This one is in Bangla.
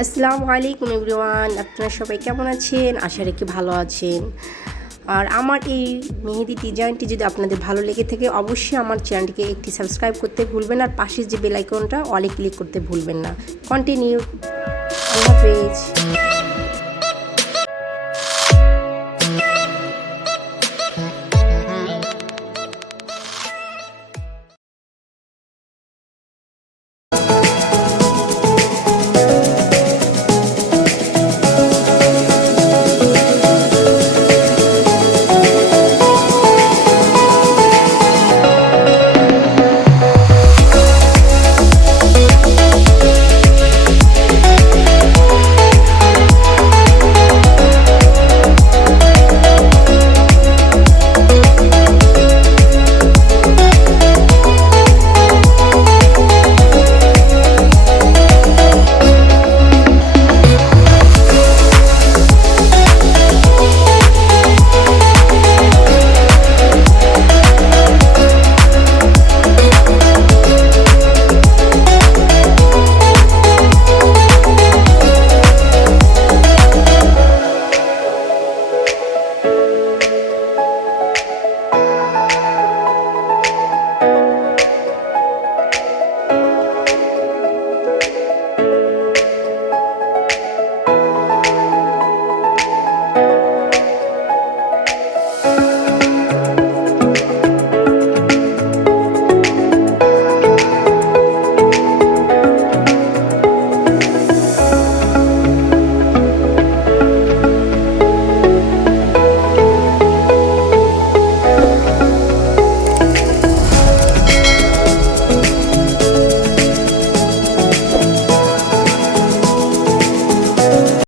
আসসালামু আলাইকুম এভরিওয়ান, আপনারা সবাই কেমন আছেন? আশা রাখি ভালো আছেন। আর আমার এই মেহেদি ডিজাইনটি যদি আপনাদের ভালো লেগে থাকে অবশ্যই আমার চ্যানেলটিকে একটি সাবস্ক্রাইব করতে ভুলবেন আর পাশের যে বেল আইকনটা অলে ক্লিক করতে ভুলবেন না। কন্টিনিউ। আল্লাহ হাফেজ।